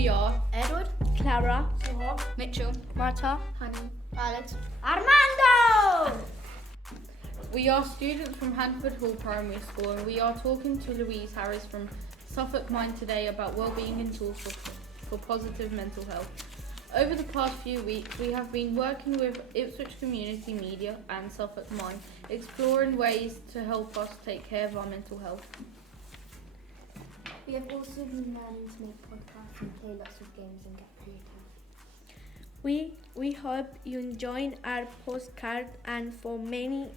we are Edward, Clara, Mitchell. Marta, Honey, Alex, Armando! We are students from Handford Hall Primary School, and we are talking to Louise Harris from Suffolk Mind today about wellbeing and tools for positive mental health. Over the past few weeks, we have been working with Ipswich Community Media and Suffolk Mind, exploring ways to help us take care of our mental health. We have also been learning to make podcasts and play lots of games and get creative. We hope you enjoy our postcard and for many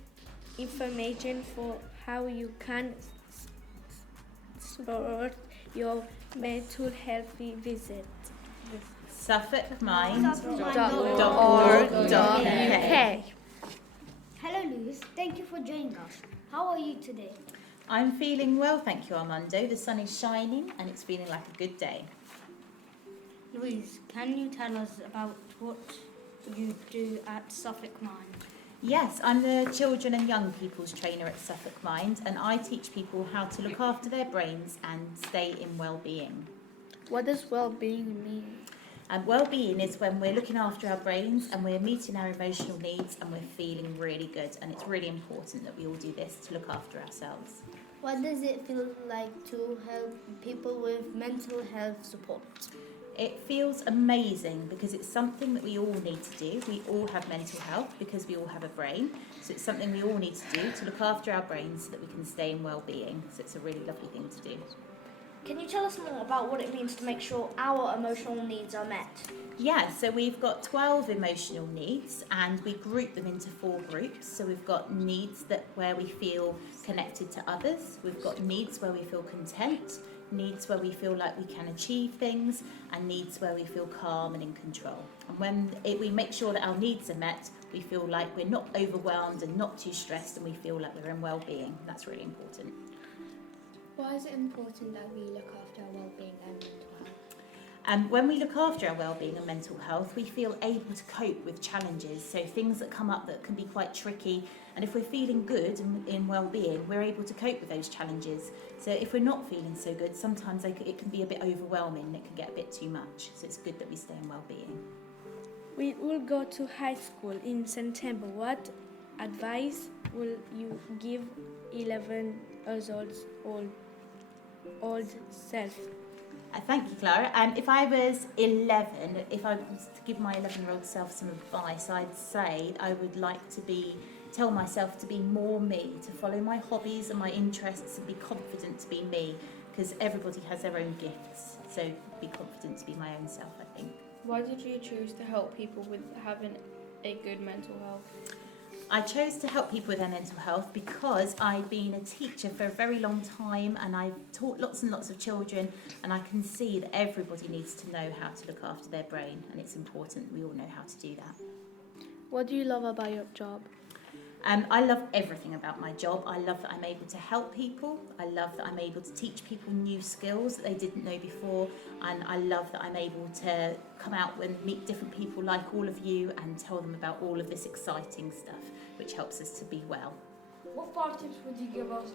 information for how you can support your mental health visit suffolkmind.org.uk. Hello Louise, thank you for joining us. How are you today? I'm feeling well, thank you, Armando. The sun is shining and it's feeling like a good day. Louise, can you tell us about what you do at Suffolk Mind? Yes, I'm the Children and Young People's Trainer at Suffolk Mind, and I teach people how to look after their brains and stay in well-being. What does well-being mean? And well-being is when we're looking after our brains and we're meeting our emotional needs and we're feeling really good, and it's really important that we all do this to look after ourselves. What does it feel like to help people with mental health support? It feels amazing because it's something that we all need to do. We all have mental health because we all have a brain. So it's something we all need to do to look after our brains so that we can stay in well-being. So it's a really lovely thing to do. Can you tell us more about what it means to make sure our emotional needs are met? Yeah, so we've got 12 emotional needs and we group them into 4 groups. So we've got needs where we feel connected to others. We've got needs where we feel content, needs where we feel like we can achieve things, and needs where we feel calm and in control. And when we make sure that our needs are met, we feel like we're not overwhelmed and not too stressed, and we feel like we're in well-being. That's really important. Why is it important that we look after our well-being and mental health? When we look after our well-being and mental health, we feel able to cope with challenges, so things that come up that can be quite tricky, and if we're feeling good and in well-being, we're able to cope with those challenges. So if we're not feeling so good, sometimes it can be a bit overwhelming and it can get a bit too much, so it's good that we stay in well-being. We will go to high school in September. What advice will you give 11 years old self? Thank you, Clara. If I was 11, if I was to give my 11-year-old self some advice, I'd say I would like to tell myself to be more me, to follow my hobbies and my interests and be confident to be me, because everybody has their own gifts. So be confident to be my own self, I think. Why did you choose to help people with having a good mental health? I chose to help people with their mental health because I've been a teacher for a very long time and I've taught lots and lots of children, and I can see that everybody needs to know how to look after their brain, and it's important we all know how to do that. What do you love about your job? I love everything about my job. I love that I'm able to help people. I love that I'm able to teach people new skills that they didn't know before. And I love that I'm able to come out and meet different people like all of you and tell them about all of this exciting stuff, which helps us to be well. What 5 tips would you give us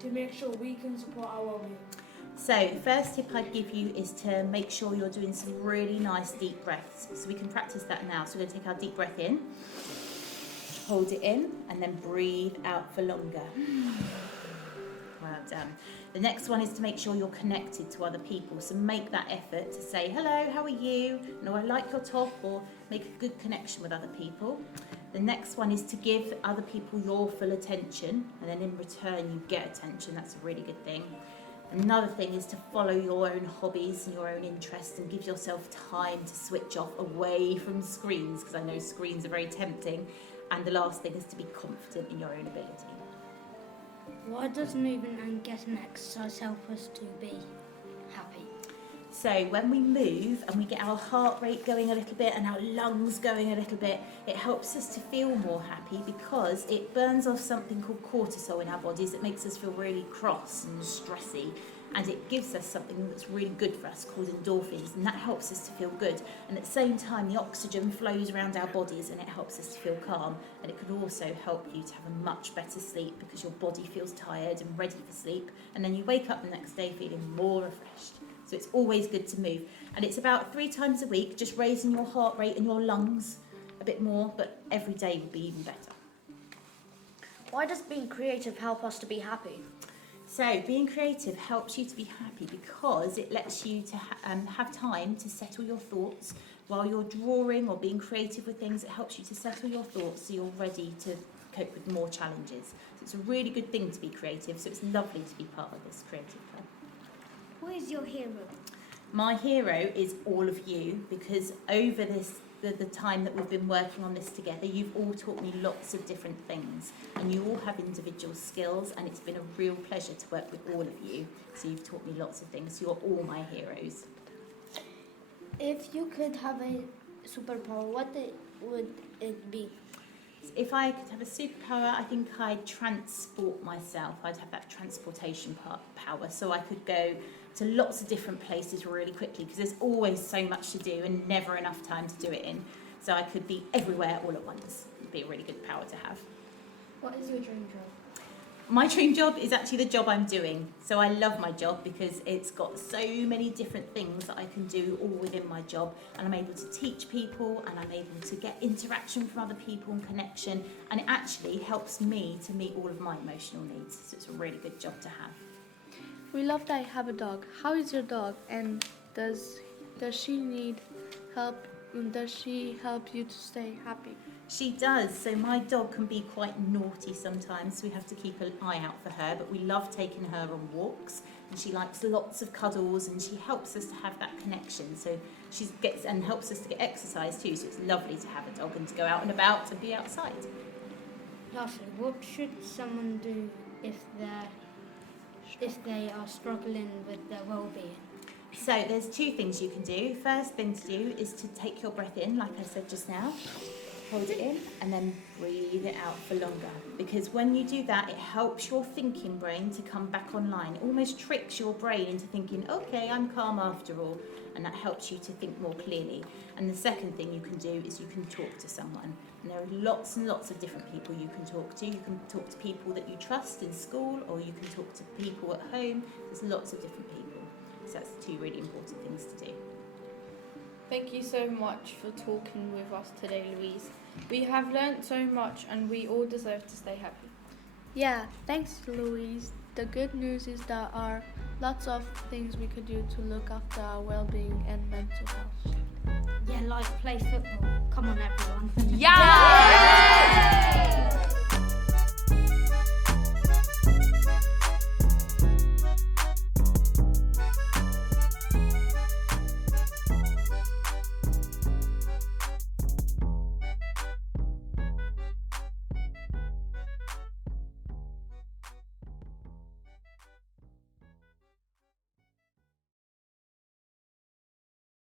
to make sure we can support our well-being? So the first tip I'd give you is to make sure you're doing some really nice deep breaths. So we can practice that now. So we're going to take our deep breath in. Hold it in and then breathe out for longer. Well done. The next one is to make sure you're connected to other people. So make that effort to say, hello, how are you? No, I like your top, or make a good connection with other people. The next one is to give other people your full attention, and then in return you get attention. That's a really good thing. Another thing is to follow your own hobbies and your own interests and give yourself time to switch off away from screens, because I know screens are very tempting. And the last thing is to be confident in your own ability. Why does moving and getting exercise help us to be happy? So when we move and we get our heart rate going a little bit and our lungs going a little bit, it helps us to feel more happy because it burns off something called cortisol in our bodies. It makes us feel really cross and stressy, and it gives us something that's really good for us called endorphins, and that helps us to feel good. And at the same time, the oxygen flows around our bodies and it helps us to feel calm, and it could also help you to have a much better sleep because your body feels tired and ready for sleep, and then you wake up the next day feeling more refreshed. So it's always good to move. And it's about 3 times a week, just raising your heart rate and your lungs a bit more, but every day would be even better. Why does being creative help us to be happy? So being creative helps you to be happy because it lets you to have time to settle your thoughts. While you're drawing or being creative with things, it helps you to settle your thoughts so you're ready to cope with more challenges. So it's a really good thing to be creative, so it's lovely to be part of this creative club. Who is your hero? My hero is all of you, because over the time that we've been working on this together, you've all taught me lots of different things, and you all have individual skills, and it's been a real pleasure to work with all of you. So you've taught me lots of things. You're all my heroes. If you could have a superpower, what would it be? If I could have a superpower, I think I'd transport myself. I'd have that transportation power, so I could go to lots of different places really quickly, because there's always so much to do and never enough time to do it in. So I could be everywhere all at once. It'd be a really good power to have. What is your dream job? My dream job is actually the job I'm doing. So I love my job because it's got so many different things that I can do all within my job, and I'm able to teach people, and I'm able to get interaction from other people and connection, and it actually helps me to meet all of my emotional needs. So it's a really good job to have. We love that you have a dog. How is your dog, and does she need help? Does she help you to stay happy? She does. So my dog can be quite naughty sometimes, so we have to keep an eye out for her, but we love taking her on walks, and she likes lots of cuddles, and she helps us to have that connection. So she gets and helps us to get exercise too, so it's lovely to have a dog and to go out and about and be outside. Lastly, what should someone do if they are struggling with their well-being? So there's 2 things you can do. First thing to do is to take your breath in, like I said just now. Hold it in and then breathe it out for longer. Because when you do that, it helps your thinking brain to come back online. It almost tricks your brain into thinking, okay, I'm calm after all. And that helps you to think more clearly. And the second thing you can do is you can talk to someone. And there are lots and lots of different people you can talk to. You can talk to people that you trust in school, or you can talk to people at home. There's lots of different people. So that's 2 really important things to do. Thank you so much for talking with us today, Louise. We have learnt so much, and we all deserve to stay happy. Yeah, thanks, Louise. The good news is there are lots of things we could do to look after our well-being and mental health. Yeah, like play football. Come on, everyone.